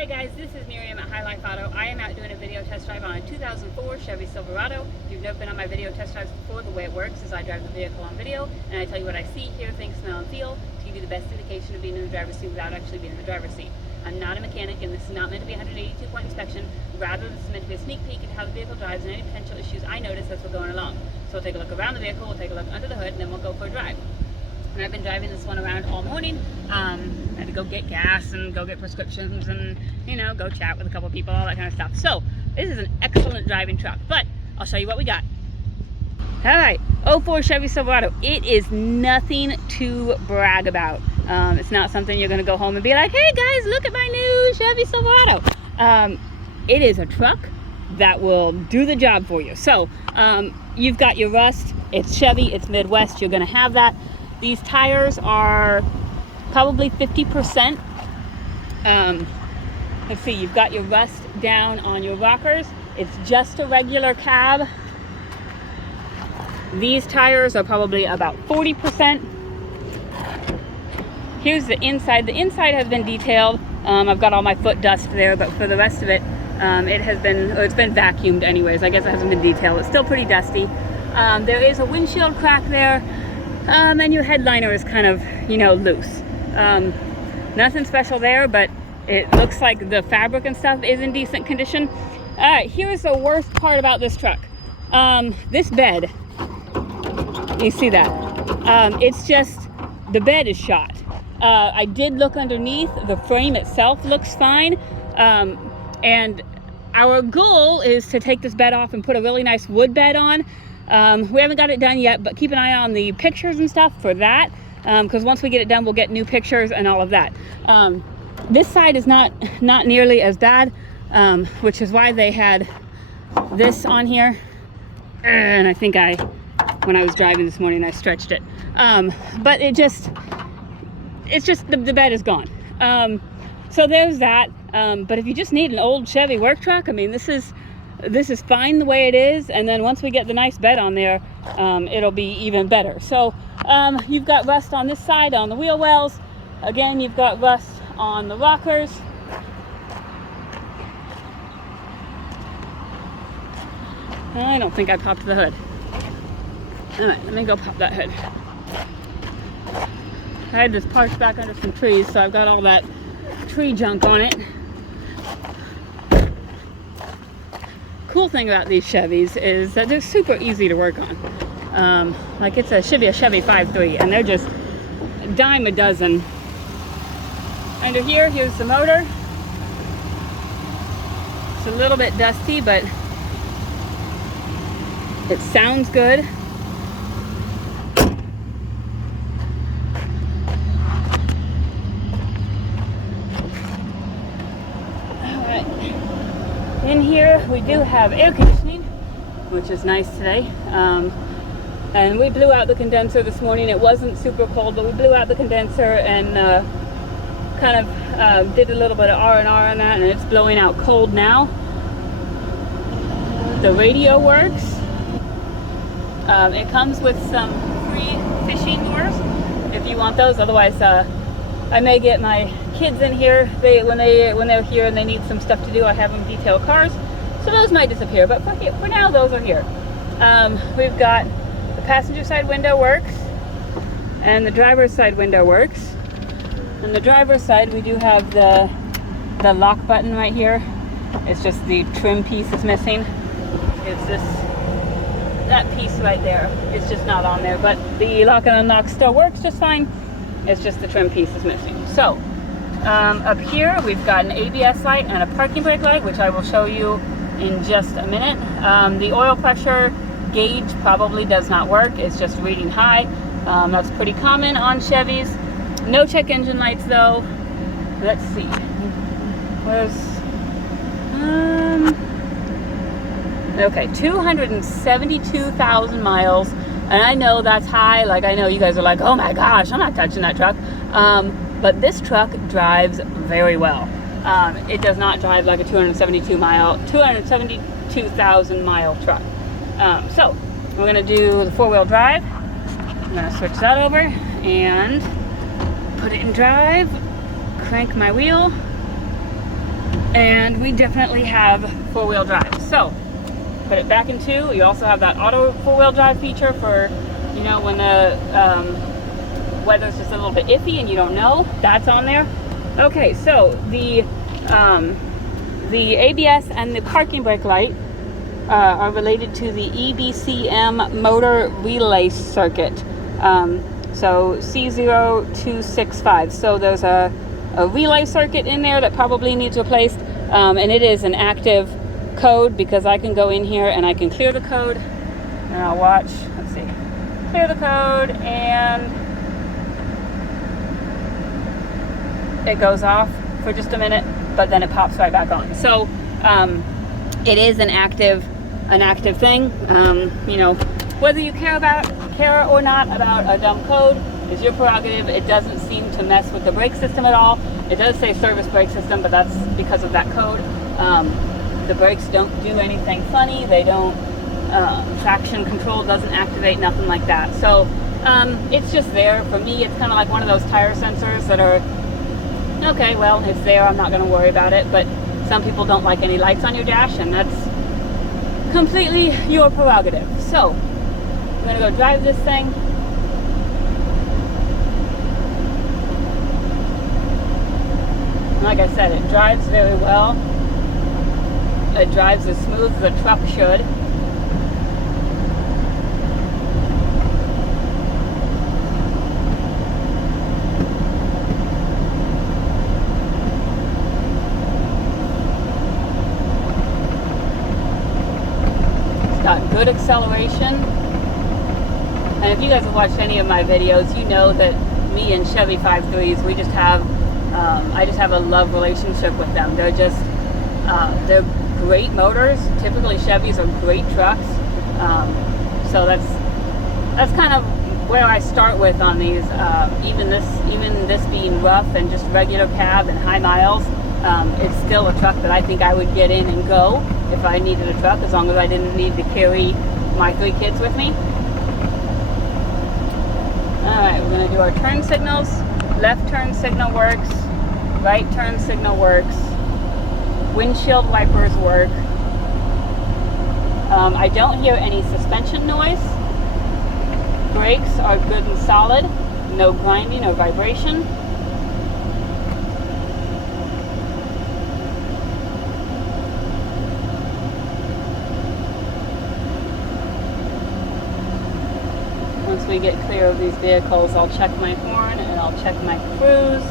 Hey guys, this is Miriam at High Life Auto. I am out doing a video test drive on a 2004 Chevy Silverado. If you've never been on my video test drives before, the way it works is I drive the vehicle on video and I tell you what I see, hear, think, smell, and feel to give you the best indication of being in the driver's seat without actually being in the driver's seat. I'm not a mechanic and this is not meant to be a 182-point inspection. Rather, this is meant to be a sneak peek at how the vehicle drives and any potential issues I notice as we're going along. So we'll take a look around the vehicle, we'll take a look under the hood, and then we'll go for a drive. And I've been driving this one around all morning. I had to go get gas and go get prescriptions and, you know, go chat with a couple people, all that kind of stuff. So this is an excellent driving truck, but I'll show you what we got. All right, 04 Chevy Silverado. It is nothing to brag about. It's not something you're gonna go home and be like, hey guys, look at my new Chevy Silverado. It is a truck that will do the job for you. So you've got your rust, it's Chevy, it's Midwest, you're gonna have that. These tires are probably 50%. Let's see, you've got your rust down on your rockers. It's just a regular cab. These tires are probably about 40%. Here's the inside. The inside has been detailed. I've got all my foot dust there, but for the rest of it, it's been vacuumed anyways. I guess it hasn't been detailed. It's still pretty dusty. There is a windshield crack there. And your headliner is kind of, you know, loose. Nothing special there, but it looks like the fabric and stuff is in decent condition. All right, here's the worst part about this truck. This bed, you see that? It's just, the bed is shot. I did look underneath. The frame itself looks fine. And our goal is to take this bed off and put a really nice wood bed on. We haven't got it done yet, but keep an eye on the pictures and stuff for that, because once we get it done, we'll get new pictures and all of that. This side is not nearly as bad, which is why they had this on here. And I think when I was driving this morning, I stretched it. But it's just the bed is gone. So there's that. But if you just need an old Chevy work truck, I mean, this is fine the way it is, and then once we get the nice bed on there, it'll be even better. So you've got rust on this side on the wheel wells. Again, you've got rust on the rockers. I don't think I popped the hood. All right, let me go pop that hood. I had this parked back under some trees, so I've got all that tree junk on it. Cool thing about these Chevys is that they're super easy to work on. Like it's a Chevy 5.3, and they're just a dime a dozen. Under here, here's the motor. It's a little bit dusty, but it sounds good. In here we do have air conditioning, which is nice today, and we blew out the condenser this morning. It wasn't super cold, but we blew out the condenser and kind of did a little bit of R&R on that, and it's blowing out cold now. The radio works. It comes with some free fishing lures if you want those. Otherwise, I may get my kids in here. When they're here and they need some stuff to do, I have them detail cars, so those might disappear. But for now, those are here. We've got the passenger side window works, and the driver's side window works. On the driver's side, we do have the lock button right here. It's just the trim piece is missing. It's that piece right there. It's just not on there, but the lock and unlock still works just fine. It's just the trim piece is missing. So up here we've got an ABS light and a parking brake light, which I will show you in just a minute. The oil pressure gauge probably does not work. It's just reading high. That's pretty common on Chevys. No check engine lights though. Let's see. Okay, 272,000 miles. And I know that's high. Like, I know you guys are like, oh my gosh, I'm not touching that truck. But this truck drives very well. It does not drive like a 272,000 mile truck. So we're gonna do the 4-wheel drive. I'm gonna switch that over and put it in drive, crank my wheel, And we definitely have four-wheel drive. So put it back in two. You also have that auto four-wheel drive feature for, you know, when the weather's just a little bit iffy and you don't know. That's on there. Okay, so the ABS and the parking brake light are related to the EBCM motor relay circuit. So C0265. So there's a relay circuit in there that probably needs replaced, and it is an active code, because I can go in here and I can clear the code, and I'll watch, let's see, clear the code, and it goes off for just a minute, but then it pops right back on. So it is an active thing. You know, whether you care or not about a dumb code is your prerogative. It doesn't seem to mess with the brake system at all. It does say service brake system, but that's because of that code. The brakes don't do anything funny. They don't, traction control doesn't activate, nothing like that. So it's just there. For me, it's kind of like one of those tire sensors that are, okay, well, it's there, I'm not going to worry about it. But some people don't like any lights on your dash, and that's completely your prerogative. So I'm going to go drive this thing. Like I said, it drives very well. It drives as smooth as a truck should. It's got good acceleration. And if you guys have watched any of my videos, you know that me and Chevy 5.3s, we just have I just have a love relationship with them. They're just, they're great motors. Typically Chevys are great trucks. So that's kind of where I start with on these. Even this being rough and just regular cab and high miles, it's still a truck that I think I would get in and go if I needed a truck, as long as I didn't need to carry my 3 kids with me. Alright, we're going to do our turn signals. Left turn signal works, right turn signal works, windshield wipers work. I don't hear any suspension noise. Brakes are good and solid, no grinding or vibration. Once we get clear of these vehicles, I'll check my horn and I'll check my cruise.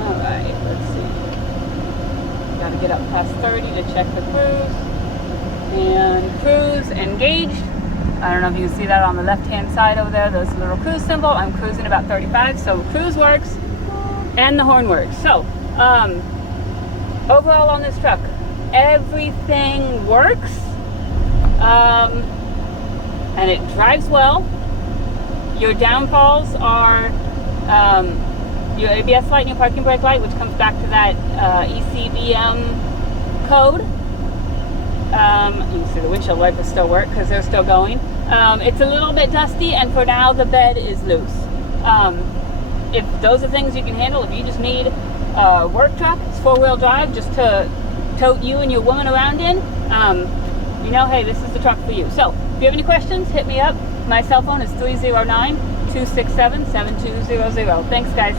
Alright, let's see. Gotta get up past 30 to check the cruise. And cruise engaged. I don't know if you can see that on the left hand side over there. There's a little cruise symbol. I'm cruising about 35, so cruise works and the horn works. So, overall on this truck, everything works, and it drives well. Your downfalls are your ABS light and your parking brake light, which comes back to that ECBM code. You can see the windshield wipers still work because they're still going. It's a little bit dusty, and for now the bed is loose. If those are things you can handle, if you just need a work truck, it's 4-wheel drive, just to tote you and your woman around in, you know, hey, this is the truck for you. So if you have any questions, hit me up. My cell phone is 309-267-7200. Thanks, guys.